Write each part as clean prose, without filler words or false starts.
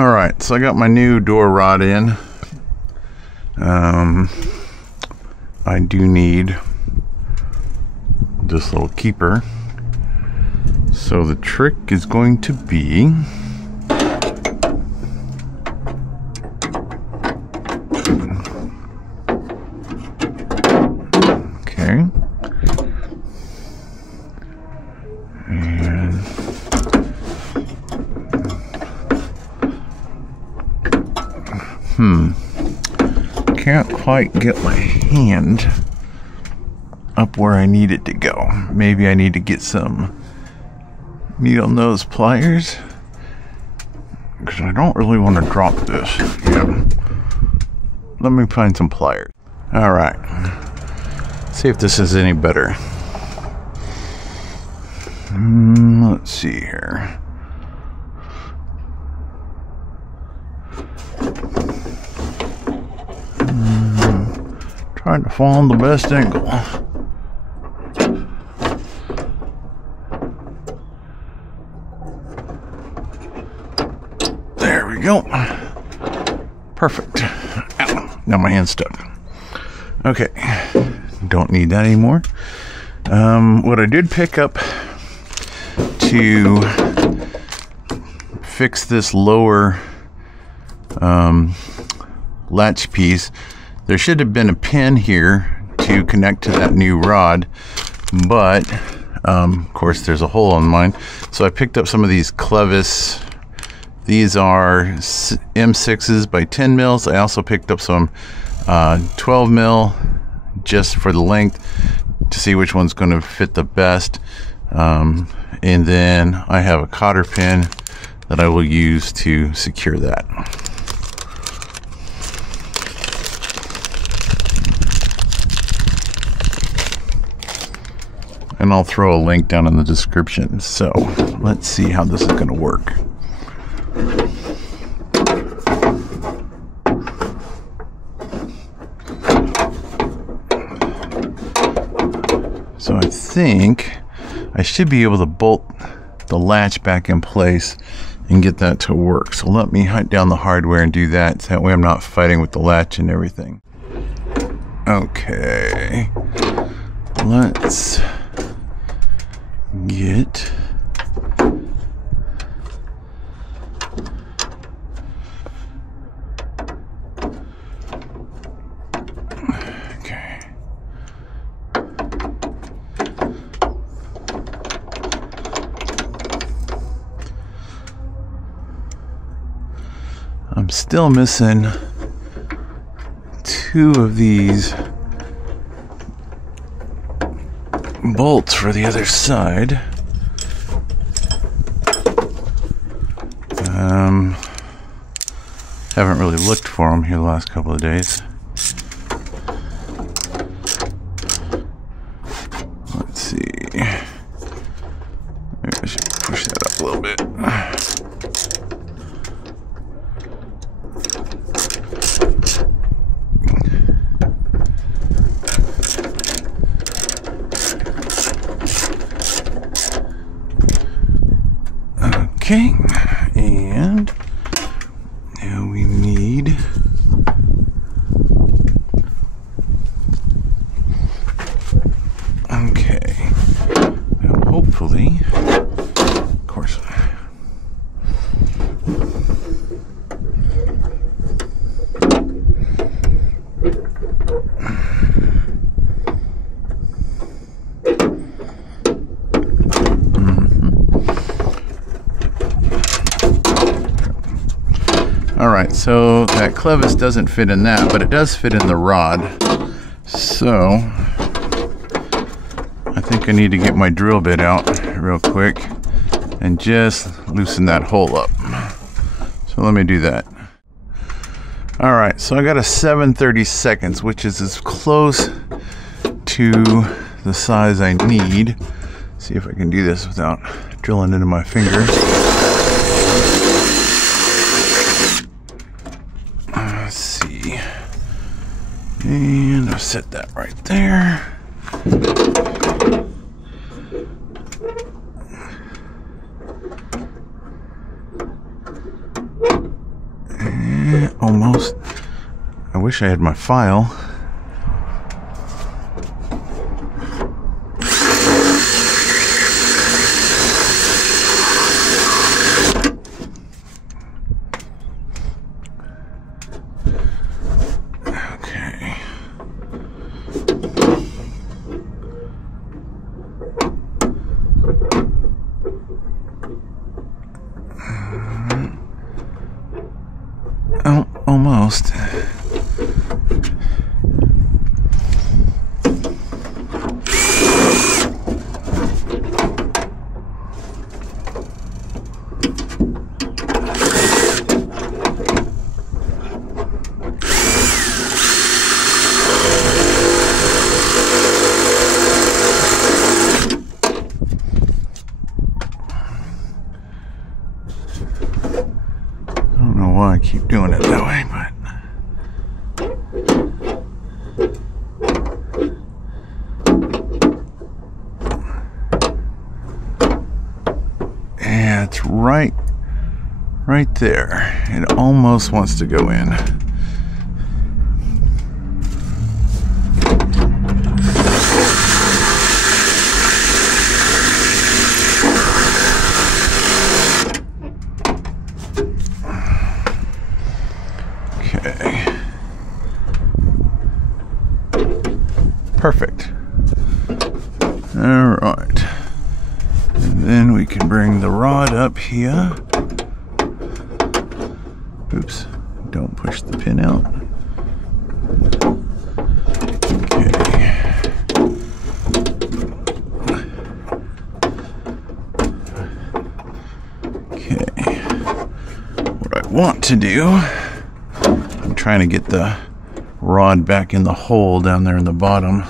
Alright, so I got my new door rod in. I do need this little keeper. So the trick is going to be okay. And can't quite get my hand up where I need it to go. Maybe I need to get some needle nose pliers because I don't really want to drop this. Yeah. Let me find some pliers. All right. See if this is any better. Let's see here. Trying to find the best angle. There we go. Perfect. Ow. Now my hand's stuck. Okay. Don't need that anymore. What I did pick up to fix this lower latch piece, there should have been a pin here to connect to that new rod, but of course there's a hole on mine. So I picked up some of these Clevis. These are M6s by 10 mils. I also picked up some 12 mil just for the length to see which one's going to fit the best. And then I have a cotter pin that I will use to secure that. And I'll throw a link down in the description. So let's see how this is going to work. So I think I should be able to bolt the latch back in place and get that to work. So let me hunt down the hardware and do that. So that way I'm not fighting with the latch and everything. Okay. Let's get okay. I'm still missing two of these bolts for the other side. Haven't really looked for them here the last couple of days. Let's see. Maybe I should push that up a little bit. Okay, and now we need okay. Now hopefully, of course. Alright, so that Clevis doesn't fit in that, but it does fit in the rod. So I think I need to get my drill bit out real quick and just loosen that hole up. So let me do that. Alright, so I got a 7/32, which is as close to the size I need. See if I can do this without drilling into my finger. Let's see. And I'll set that right there. wish I had my file. Okay. Oh, almost. I keep doing it that way, but yeah, it's right there. It almost wants to go in. Perfect. All right. And then we can bring the rod up here. Oops. Don't push the pin out. Okay. What I want to do, I'm trying to get the rod back in the hole down there in the bottom.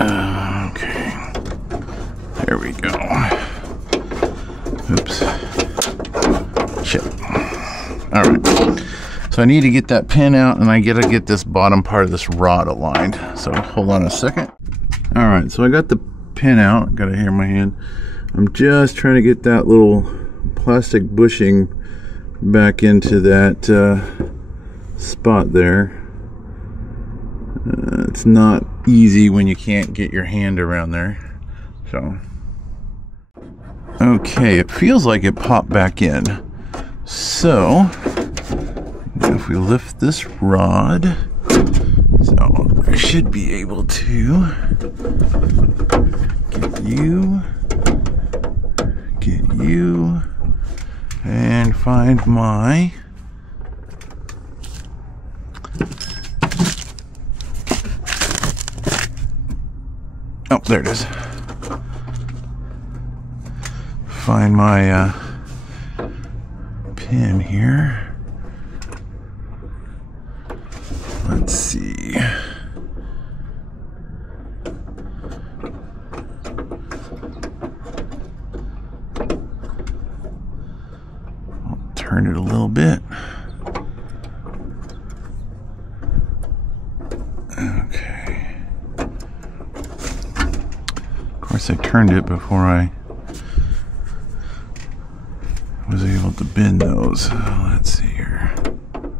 Okay, there we go. Oops. Shit. All right. So I need to get that pin out, and I gotta get this bottom part of this rod aligned. So hold on a second. All right. So I got the pin out. Got it here in my hand. I'm just trying to get that little plastic bushing back into that spot there. It's not easy when you can't get your hand around there. So okay, it feels like it popped back in. So if we lift this rod, so I should be able to get you and find my oh, there it is. Find my pin here. Let's see. I'll turn it a little bit. Okay. Of course, I turned it before I was able to bend those. Let's see here.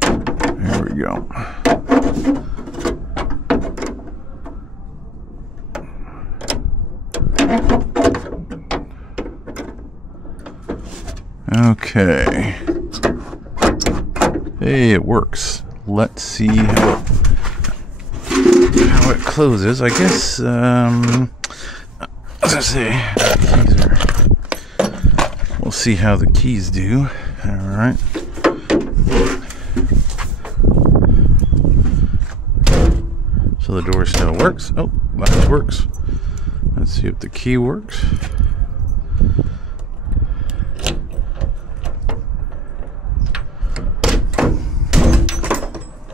There we go. Okay. Hey, it works. Let's see how it closes. I guess, as I say, we'll see how the keys do. All right. So the door still works. Oh, latch works. Let's see if the key works.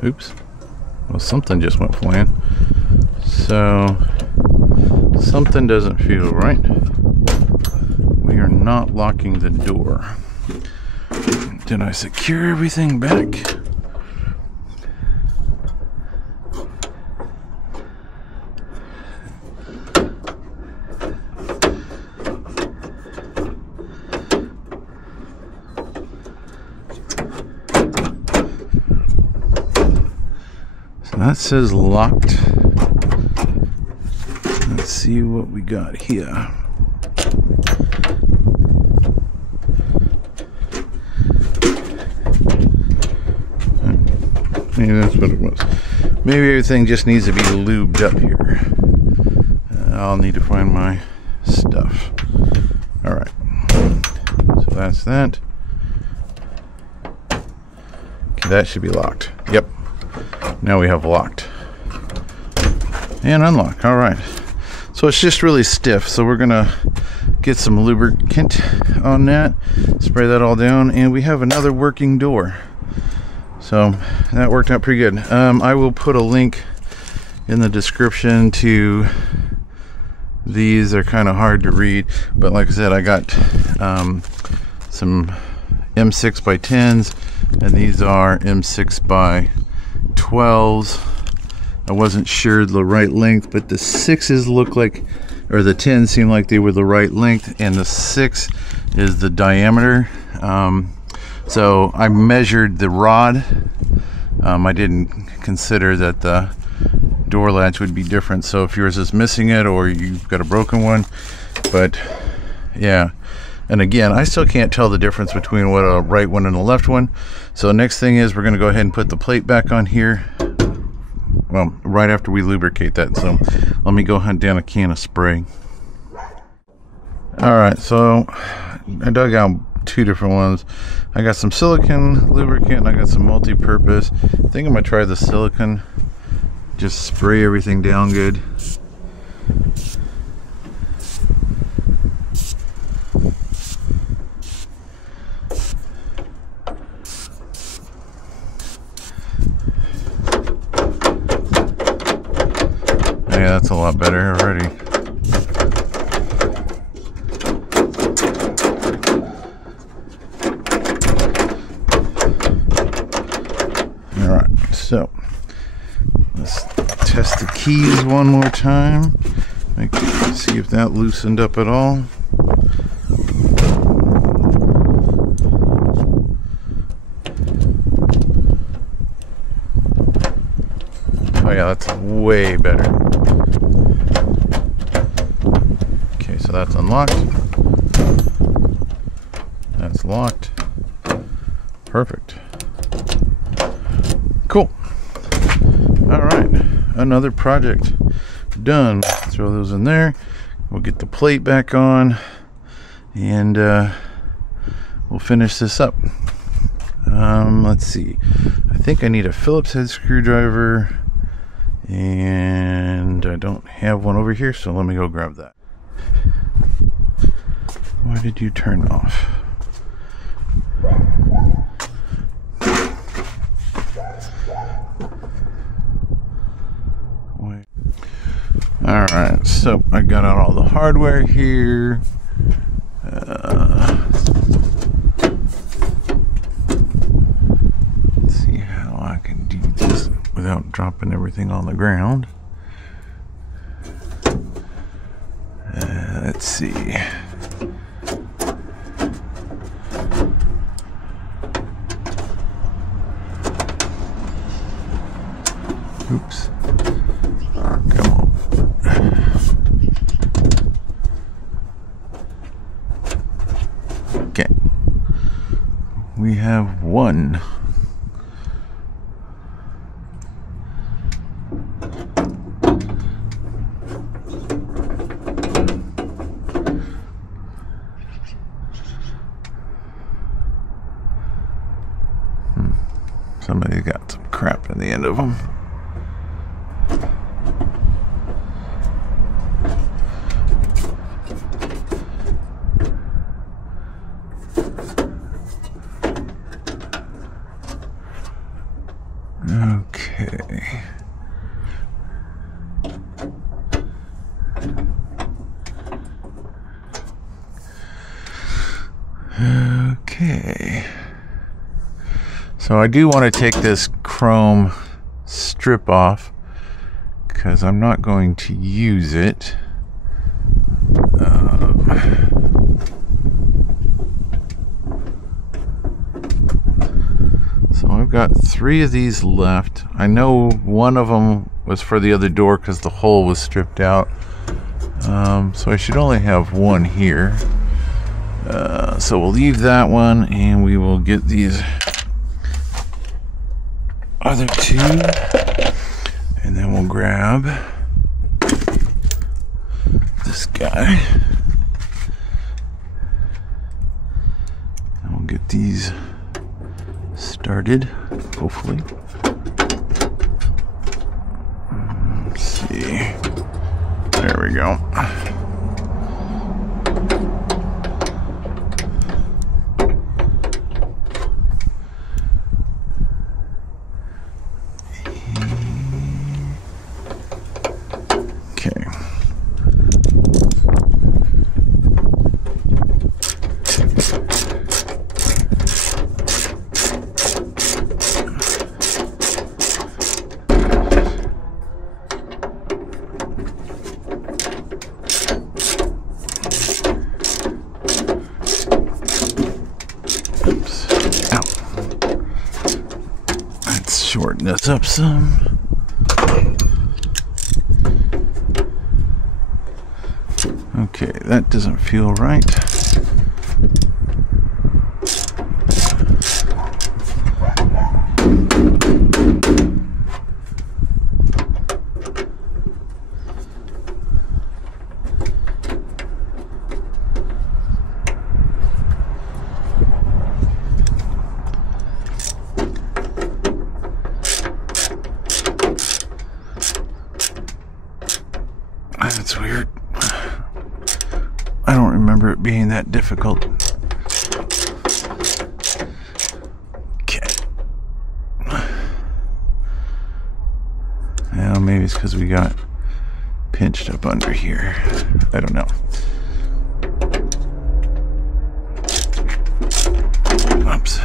Oops. Well, something just went flying. So something doesn't feel right. We are not locking the door. Did I secure everything back? That says locked. Let's see what we got here. Maybe that's what it was. Maybe everything just needs to be lubed up here. I'll need to find my stuff. All right. So that's that. Okay, that should be locked. Yep. Now we have locked. And unlock. All right. So it's just really stiff. So we're gonna get some lubricant on that, spray that all down, and we have another working door. So that worked out pretty good. I will put a link in the description to these. They're kind of hard to read, but like I said, I got some M6 by 10s, and these are M6 by 12s. I wasn't sure the right length, but the 6s look like, or the 10s seem like they were the right length, and the 6 is the diameter. So I measured the rod. I didn't consider that the door latch would be different, so if yours is missing it or you've got a broken one, but yeah. And again, I still can't tell the difference between what a right one and a left one. So next thing is we're going to go ahead and put the plate back on here. Well, right after we lubricate that. So let me go hunt down a can of spray. All right, so I dug out 2 different ones. I got some silicone lubricant and I got some multi-purpose. I think I'm gonna try the silicone. Just spray everything down good. Yeah, that's a lot better already. So let's test the keys one more time. See if that loosened up at all. Oh yeah, that's way better. Okay, so that's unlocked. That's locked. Perfect. Cool. All right, another project done. Throw those in there. We'll get the plate back on, and we'll finish this up. Let's see. I think I need a Phillips head screwdriver, and I don't have one over here, so let me go grab that. Why did you turn off? All right, so I got out all the hardware here. Let's see how I can do this without dropping everything on the ground. Let's see. Oops. Come on. Okay. We have one. Somebody's got some crap in the end of them. Okay. Okay. So I do want to take this chrome strip off because I'm not going to use it. So I've got 3 of these left. I know one of them was for the other door because the hole was stripped out. So I should only have 1 here. So we'll leave that one and we will get these other 2. And then we'll grab this guy. And we'll get these started, hopefully. Let's see. There we go. Okay. Shorten this up some. Okay, that doesn't feel right. That's weird. I don't remember it being that difficult. Okay. Well, maybe it's because we got pinched up under here. I don't know. Oops.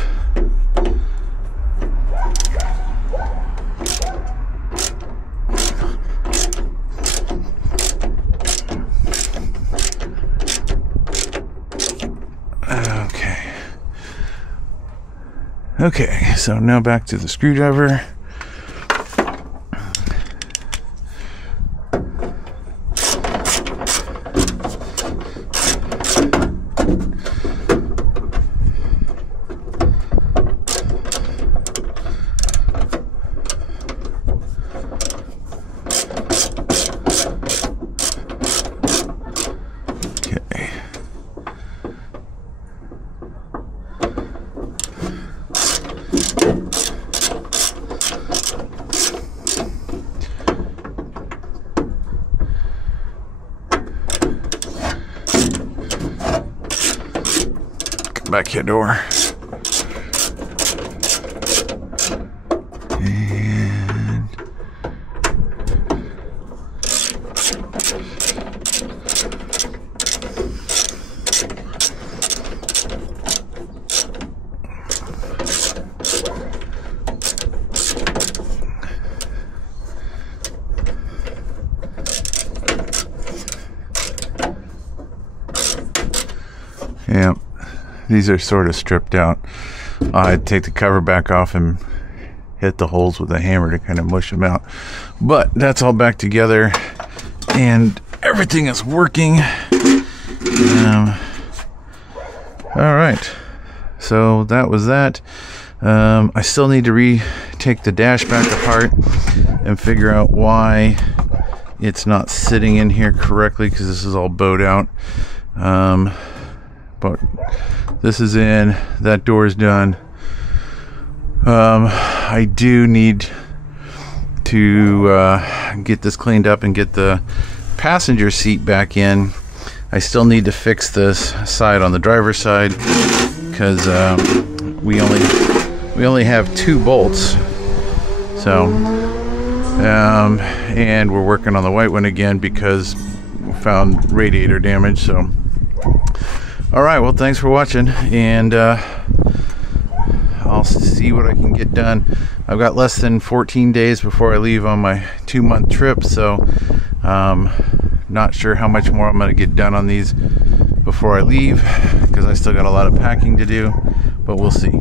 Okay, so now back to the screwdriver. Back here door. And yeah. These are sort of stripped out. I'd take the cover back off and hit the holes with a hammer to kind of mush them out. But that's all back together and everything is working. All right, so that was that. I still need to take the dash back apart and figure out why it's not sitting in here correctly, because this is all bowed out. But this is in, that door is done. I do need to get this cleaned up and get the passenger seat back in. I still need to fix this side on the driver's side because we only have 2 bolts. So and we're working on the white one again because we found radiator damage. So all right, well, thanks for watching, and I'll see what I can get done. I've got less than 14 days before I leave on my 2-month trip, so not sure how much more I'm going to get done on these before I leave, because I still got a lot of packing to do, but we'll see.